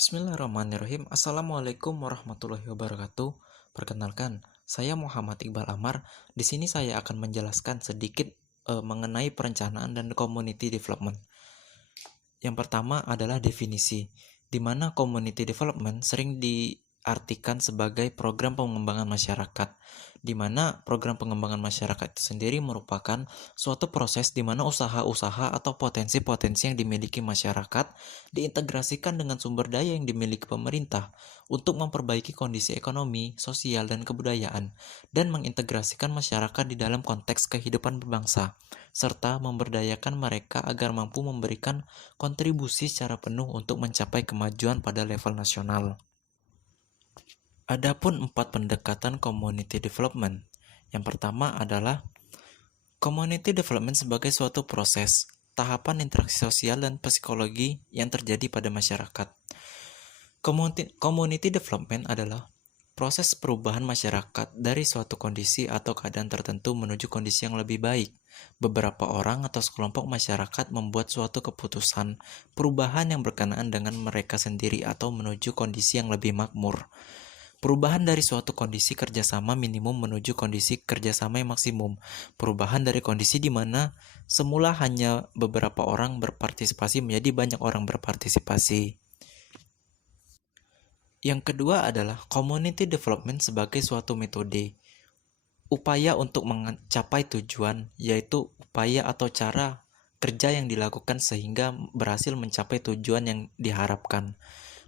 Bismillahirrahmanirrahim. Assalamualaikum warahmatullahi wabarakatuh. Perkenalkan, saya Muhammad Iqbal Amar. Di sini saya akan menjelaskan sedikit mengenai perencanaan dan community development. Yang pertama adalah definisi, di mana community development sering diartikan sebagai program pengembangan masyarakat, di mana program pengembangan masyarakat itu sendiri merupakan suatu proses di mana usaha-usaha atau potensi-potensi yang dimiliki masyarakat diintegrasikan dengan sumber daya yang dimiliki pemerintah untuk memperbaiki kondisi ekonomi, sosial, dan kebudayaan, dan mengintegrasikan masyarakat di dalam konteks kehidupan berbangsa, serta memberdayakan mereka agar mampu memberikan kontribusi secara penuh untuk mencapai kemajuan pada level nasional. Adapun 4 pendekatan community development. Yang pertama adalah community development sebagai suatu proses, tahapan interaksi sosial dan psikologi yang terjadi pada masyarakat. Community development adalah proses perubahan masyarakat dari suatu kondisi atau keadaan tertentu menuju kondisi yang lebih baik. Beberapa orang atau sekelompok masyarakat membuat suatu keputusan perubahan yang berkenaan dengan mereka sendiri atau menuju kondisi yang lebih makmur. Perubahan dari suatu kondisi kerjasama minimum menuju kondisi kerjasama yang maksimum. Perubahan dari kondisi di mana semula hanya beberapa orang berpartisipasi menjadi banyak orang berpartisipasi. Yang kedua adalah community development sebagai suatu metode, upaya untuk mencapai tujuan, yaitu upaya atau cara kerja yang dilakukan sehingga berhasil mencapai tujuan yang diharapkan.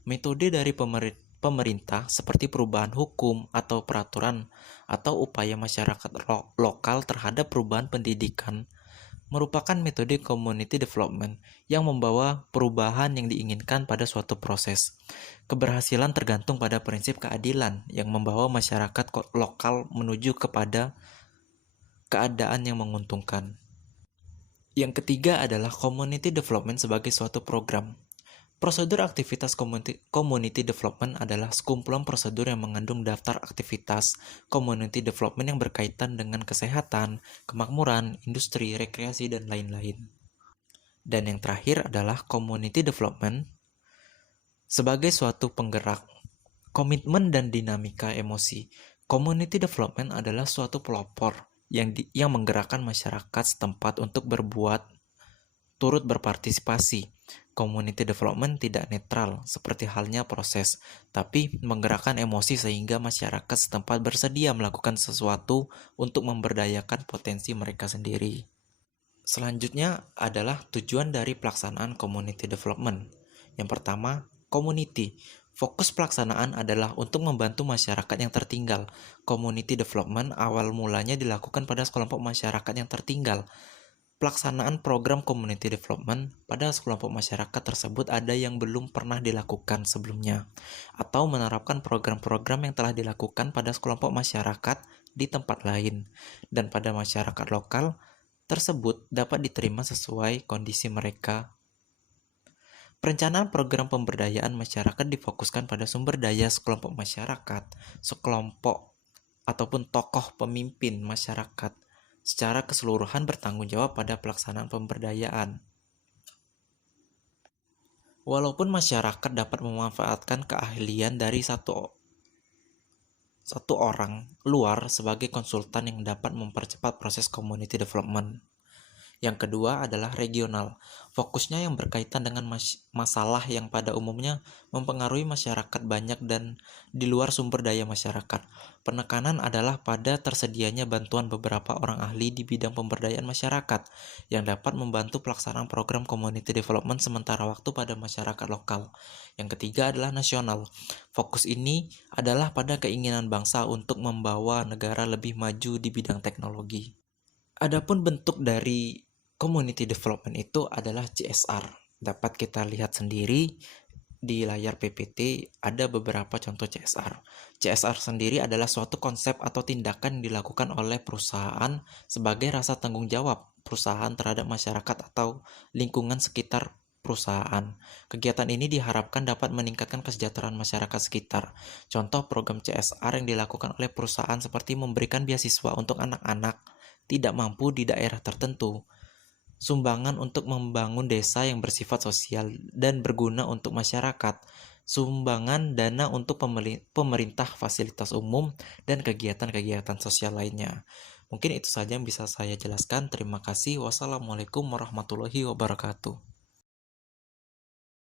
Metode dari pemerintah seperti perubahan hukum atau peraturan atau upaya masyarakat lokal terhadap perubahan pendidikan merupakan metode community development yang membawa perubahan yang diinginkan pada suatu proses. Keberhasilan tergantung pada prinsip keadilan yang membawa masyarakat lokal menuju kepada keadaan yang menguntungkan. Yang ketiga adalah community development sebagai suatu program. Prosedur aktivitas community development adalah sekumpulan prosedur yang mengandung daftar aktivitas community development yang berkaitan dengan kesehatan, kemakmuran, industri, rekreasi, dan lain-lain. Dan yang terakhir adalah community development sebagai suatu penggerak, komitmen dan dinamika emosi. Community development adalah suatu pelopor yang menggerakkan masyarakat setempat untuk turut berpartisipasi. Community development tidak netral, seperti halnya proses, tapi menggerakkan emosi sehingga masyarakat setempat bersedia melakukan sesuatu untuk memberdayakan potensi mereka sendiri. Selanjutnya adalah tujuan dari pelaksanaan community development. Yang pertama, community. Fokus pelaksanaan adalah untuk membantu masyarakat yang tertinggal. Community development awal mulanya dilakukan pada sekelompok masyarakat yang tertinggal. Pelaksanaan program community development pada sekelompok masyarakat tersebut ada yang belum pernah dilakukan sebelumnya, atau menerapkan program-program yang telah dilakukan pada sekelompok masyarakat di tempat lain, dan pada masyarakat lokal tersebut dapat diterima sesuai kondisi mereka. Perencanaan program pemberdayaan masyarakat difokuskan pada sumber daya sekelompok masyarakat, sekelompok ataupun tokoh pemimpin masyarakat secara keseluruhan bertanggung jawab pada pelaksanaan pemberdayaan. Walaupun masyarakat dapat memanfaatkan keahlian dari satu orang luar sebagai konsultan yang dapat mempercepat proses community development. Yang kedua adalah regional. Fokusnya yang berkaitan dengan masalah yang pada umumnya mempengaruhi masyarakat banyak dan di luar sumber daya masyarakat. Penekanan adalah pada tersedianya bantuan beberapa orang ahli di bidang pemberdayaan masyarakat yang dapat membantu pelaksanaan program community development sementara waktu pada masyarakat lokal. Yang ketiga adalah nasional. Fokus ini adalah pada keinginan bangsa untuk membawa negara lebih maju di bidang teknologi. Adapun bentuk dari community development itu adalah CSR. Dapat kita lihat sendiri di layar PPT ada beberapa contoh CSR. CSR sendiri adalah suatu konsep atau tindakan yang dilakukan oleh perusahaan sebagai rasa tanggung jawab perusahaan terhadap masyarakat atau lingkungan sekitar perusahaan. Kegiatan ini diharapkan dapat meningkatkan kesejahteraan masyarakat sekitar. Contoh program CSR yang dilakukan oleh perusahaan seperti memberikan beasiswa untuk anak-anak tidak mampu di daerah tertentu, sumbangan untuk membangun desa yang bersifat sosial dan berguna untuk masyarakat, sumbangan dana untuk pemerintah, fasilitas umum, dan kegiatan-kegiatan sosial lainnya. Mungkin itu saja yang bisa saya jelaskan. Terima kasih. Wassalamualaikum warahmatullahi wabarakatuh.